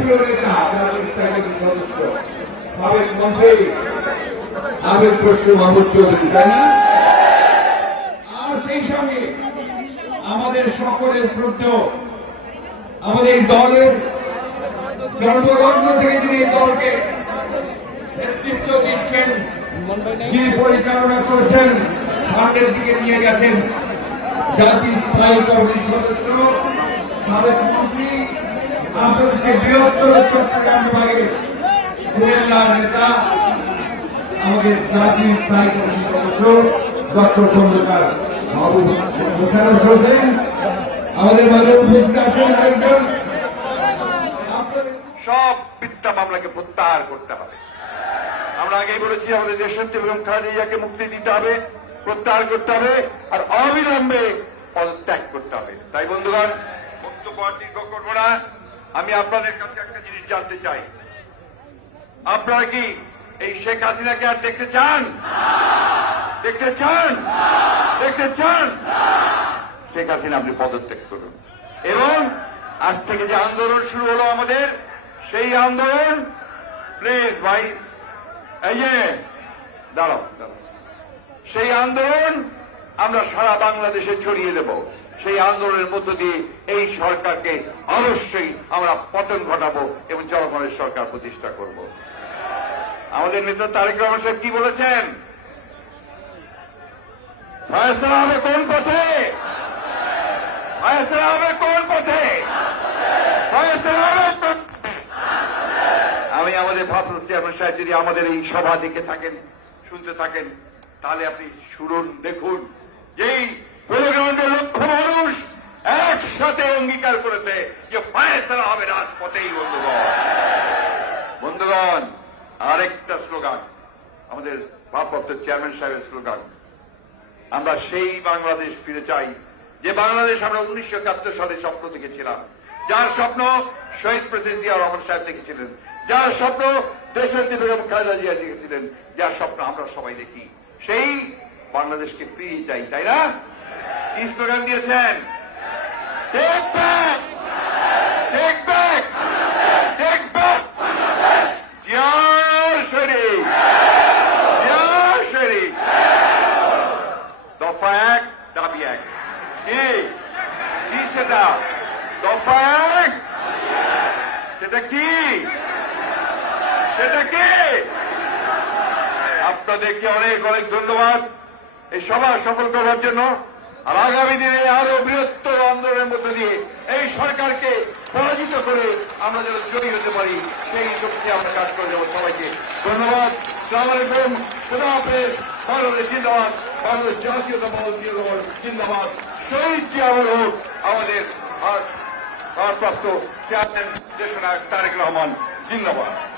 প্রিয় নেতা জার্নালিস্ট প্রশ্ন মাহমুদ চৌধুরী তাই না আর সেই সঙ্গে আমাদের সকলের শ্রদ্ধ আমাদের দলের জন্মলগ্ন থেকে যিনি দলকে নেতৃত্ব দিচ্ছেন যিনি পরিচালনা করেছেন সামনের দিকে নিয়ে গেছেন জাতি স্থায়ী কমিটির সদস্য সাবেক আপনাদেরকে বৃহত্তর চট্টগ্রাম বিভাগের কুমিল্লার নেতা, আমাদের জাতীয় স্থায়ী কমিটির সদস্য, ডক্টর খন্দকার মাহবুব মোশারফ হোসেন আমাদের মাঝে উপস্থিত আছেন আরেকজন। সব মিথ্যা মামলাকে প্রত্যাহার করতে হবে। আমরা আগেই বলেছি, আমাদের দেশনেত্রী বেগম খালেদাকে মুক্তি দিতে হবে, প্রত্যাহার করতে হবে, আর অবিলম্বে পদত্যাগ করতে হবে। তাই বন্ধুগণ, বক্তব্য দীর্ঘ করব আমি আপনাদের কাছে একটা জিনিস জানতে চাই। আপনারা কি এই শেখ হাসিনাকে আর দেখতে চান? দেখতে চান? দেখতে চান? শেখ হাসিনা, আপনি পদত্যাগ করুন। এবং আজ থেকে যে আন্দোলন শুরু হলো আমাদের, সেই আন্দোলন, প্লিজ ভাই, এই যে, দাঁড়াও দাঁড়াও। সেই আন্দোলন আমরা সারা বাংলাদেশে ছড়িয়ে দেব। সেই আন্দোলনের মধ্য দিয়ে এই সরকারকে অবশ্যই আমরা পতন ঘটাবো এবং জনগণের সরকার প্রতিষ্ঠা করব। আমাদের নেতা তারেক রহমান সাহেব কি বলেছেন? ফয়সলা হবে কোন পথে? ফয়সলা হবে কোন পথে? আমি আমাদের ভারপ্রাপ্ত চেয়ারম্যান সাহেব যদি আমাদের এই সভা দেখে থাকেন, শুনতে থাকেন, তাহলে আপনি শুনুন, দেখুন। যেই পরিগ্রামের লক্ষ মানুষ একসাথে অঙ্গীকার করেছে যে ফয়সলা হবে রাজপথেই বন্ধুগণ। বন্ধুগণ, আরেকটা স্লোগান, আমাদের ভারপ্রাপ্ত চেয়ারম্যান সাহেবের স্লোগান। আমরা সেই বাংলাদেশ ফিরে চাই, যে বাংলাদেশ আমরা উনিশশো একাত্তর সালে স্বপ্ন দেখেছিলাম। যার স্বপ্ন শহীদ প্রেসিডেন্ট জিয়া রহমান সাহেব দেখেছিলেন। যার স্বপ্ন দেশনেত্রী বেগম খালেদা জিয়া দেখেছিলেন। যার স্বপ্ন আমরা সবাই দেখি। সেই বাংলাদেশকে ফিরিয়ে চাই, তাই না? স্লোগান দিয়েছেন। কি সেটা? দফা এক? সেটা কি? সেটা কি? আপনাদেরকে অনেক অনেক ধন্যবাদ এই সভা সফল করার জন্য। আর আগামী দিনে আরও বৃহত্তর আন্দোলনের মধ্য দিয়ে এই সরকারকে পরাজিত করে আমরা যেন জয়ী হতে পারি, সেই শক্তি আমরা কাজ করে যাব। সবাইকে ধন্যবাদ। সালাম আলাইকুম খুদা হাফেজ। বাংলাদেশ জিন্দাবাদ। বাংলাদেশ জাতীয়তাবাদ জিন্দাবাদ। শহীদ জিয়াউর হোক। আমাদের ভার- ভারপ্রাপ্ত চেয়ারম্যান, দেশনায়ক তারেক রহমান, জিন্দাবাদ।